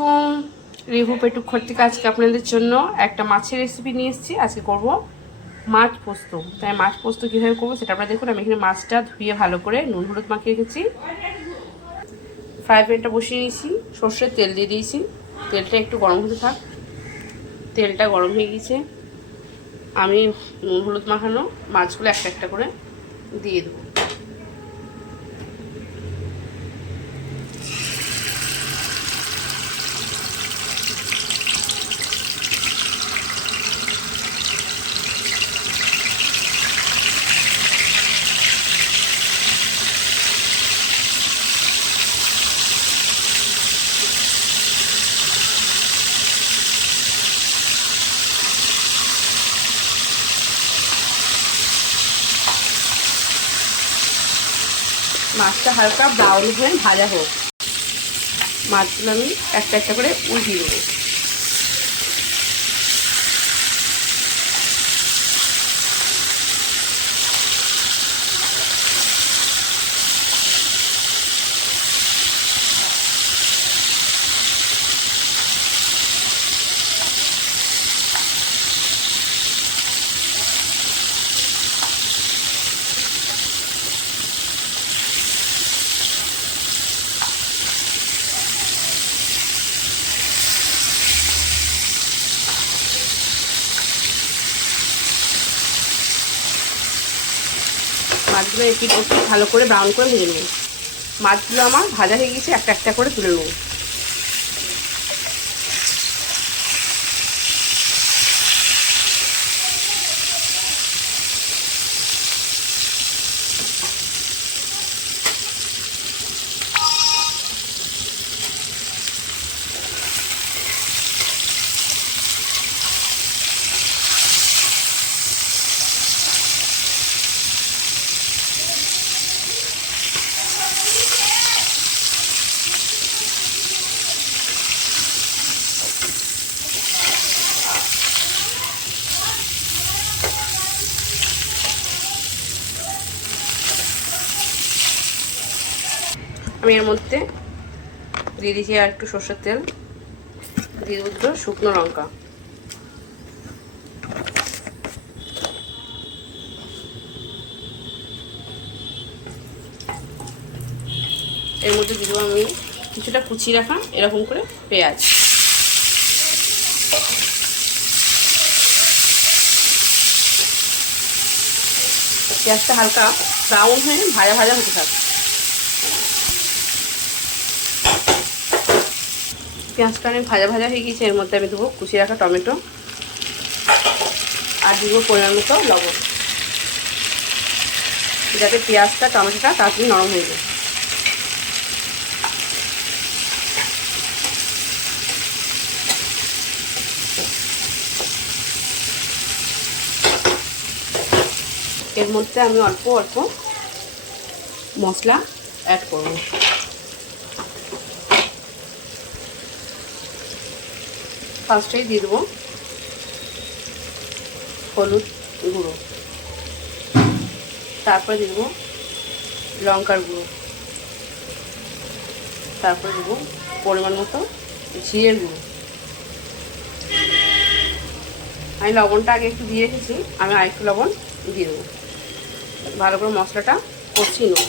আলাইকুম। রিভু পেটুক থেকে আজকে আপনাদের জন্য একটা মাছের রেসিপি নিয়ে এসেছি। আজকে করব মাছ পোস্ত। তাই মাছ পোস্ত কীভাবে করবো সেটা আপনারা দেখুন। আমি এখানে মাছটা ধুয়ে ভালো করে নুন হলুদ মাখিয়ে রেখেছি। ফ্রাই প্যানটা বসিয়ে নিয়েছি, সর্ষের তেল দিয়ে দিয়েছি। তেলটা একটু গরম হতে থাক। তেলটা গরম হয়ে গেছে, আমি নুন হলুদ মাখানো মাছগুলো একটা একটা করে দিয়ে দেবো। মাছটা হালকা ব্রাউন হয়ে ভাজা হোক। মাছগুলো আমি একটা একটা করে উল্টিয়ে দেবো। মাছগুলো একটু ভালো করে ব্রাউন করে ভেজে নেব। মাছগুলো আমার ভাজা হয়ে গেছে, একটা একটা করে তুলে নেব। আমি এর মধ্যে দিয়ে দিয়েছি আর একটু সর্ষের তেল, দিয়ে দেবো দুটো শুকনো লঙ্কা, এর মধ্যে দিয়ে দেবো আমি কিছুটা কুচিয়ে রাখা এরকম করে পেঁয়াজ। পেঁয়াজটা হালকা ব্রাউন হয়ে ভাজা ভাজা হতে থাকে। পেঁয়াজটা অনেক ভাজা ভাজা হয়ে গেছে, এর মধ্যে আমি দেবো কুচিয়ে রাখা টমেটো আর দেবো পরিমাণ মতো লবণ, যাতে পেঁয়াজটা টমেটোটা তাড়াতাড়ি নরম হয়ে যায়। এর মধ্যে আমি অল্প অল্প মশলা অ্যাড করব। ফার্স্টেই দিয়ে দেবো হলুদ গুঁড়ো, তারপরে দিয়ে দেবো লঙ্কার গুঁড়ো, তারপরে দেবো পরিমাণ মতো জিরের গুঁড়ো। আমি লবণটা আগে একটু দিয়ে রেখেছি, আমি আরেকটু লবণ দিয়ে দেবো। ভালো করে মশলাটা কষিয়ে নেব।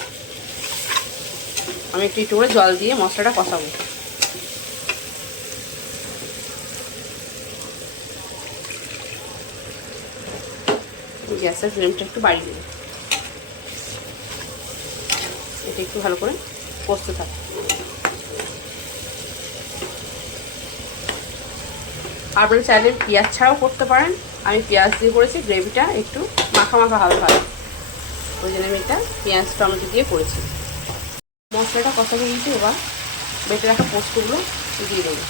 আমি একটু একটু করে জল দিয়ে মশলাটা কষাবো। গ্যাসের ফ্লেমটা একটু বাড়িয়ে দেবো, এটা একটু ভালো করে কষতে থাকে। আপনারা চাইলে পেঁয়াজ ছাড়াও করতে পারেন, আমি পেঁয়াজ দিয়ে করেছি। গ্রেভিটা একটু মাখা মাখা হবে ভালো, ওই জন্য আমি এটা পেঁয়াজ টমেটো দিয়ে করেছি। মশলাটা কষা হয়ে গেছে, এবার বেটে রাখা পোস্তগুলো দিয়ে দেবো।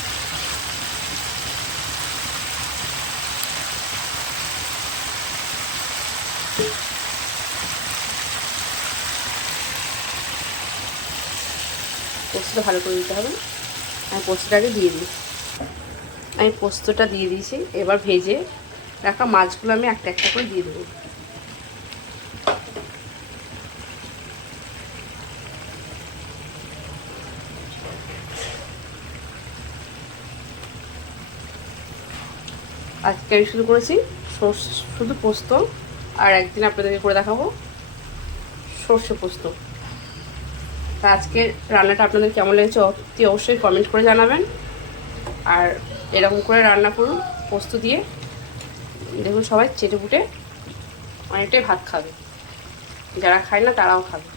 পোস্তটা ভালো করে দিতে হবে। আমি পোস্তটাকে দিয়ে দিই। আমি পোস্তটা দিয়ে দিয়েছি, এবার ভেজে রাখা মাছগুলো আমি একটা একটা করে দিয়ে দেবো। আজকে আমি শুরু করেছি শুধু পোস্ত, আর একদিন আপনাদেরকে করে দেখাবো সর্ষে পোস্ত। তা আজকে রান্নাটা আপনাদের কেমন লেগেছে অতি অবশ্যই কমেন্ট করে জানাবেন। আর এরকম করে রান্না করুন পোস্ত দিয়ে, দেখুন সবাই চেটে পুটে অনেকটাই ভাত খাবে, যারা খায় না তারাও খাবে।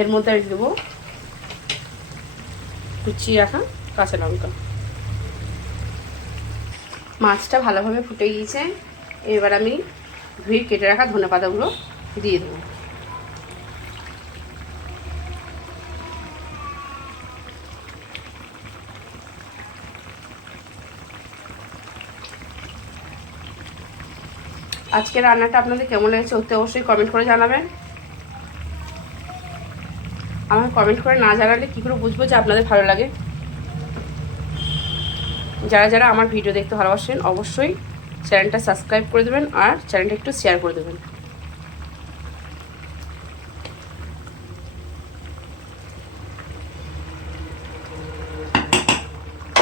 এর মধ্যে আমি দেবো কুচিয়ে রাখা কাঁচা লঙ্কা। মাছটা ভালোভাবে ফুটে গিয়েছে, এবার আমি ধুয়ে কেটে রাখা ধনেপাতাগুলো দিয়ে দেবো। আজকের রান্নাটা আপনাদের কেমন লেগেছে অতি অবশ্যই কমেন্ট করে জানাবেন। আমার কমেন্ট করে না জানালে কী করে বুঝবো যে আপনাদের ভালো লাগে। যারা যারা আমার ভিডিও দেখতে ভালোবাসেন অবশ্যই চ্যানেলটা সাবস্ক্রাইব করে দেবেন আর চ্যানেলটা একটু শেয়ার করে দেবেন।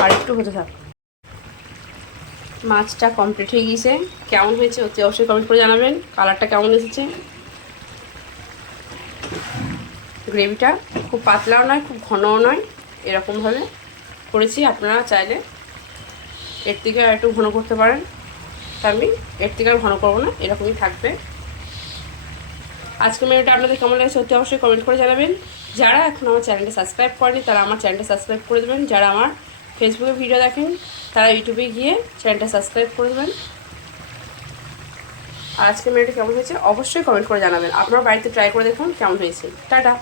আর একটু হতে থাক। মাছটা কমপ্লিট হয়ে গিয়েছে, কেমন হয়েছে অতি অবশ্যই কমেন্ট করে জানাবেন। কালারটা কেমন এসেছে, গ্রেভিটা খুব পাতলাও নয় খুব ঘনও নয়, এরকমভাবে করেছি। আপনারা চাইলে এর থেকে আর একটু ঘন করতে পারেন, তা আমি এর থেকে আর ঘন করবো না, এরকমই থাকবে। আজকে মেনুটা আপনাদের কেমন লাগছে অতি অবশ্যই কমেন্ট করে জানাবেন। যারা এখন আমার চ্যানেলটা সাবস্ক্রাইব করেনি তারা আমার চ্যানেলটা সাবস্ক্রাইব করে দেবেন। যারা আমার ফেসবুকে ভিডিও দেখেন তারা ইউটিউবে গিয়ে চ্যানেলটা সাবস্ক্রাইব করে দেবেন। আর আজকে মেনুটা কেমন হয়েছে অবশ্যই কমেন্ট করে জানাবেন। আপনার বাড়িতে ট্রাই করে দেখুন কেমন হয়েছে। টাটা।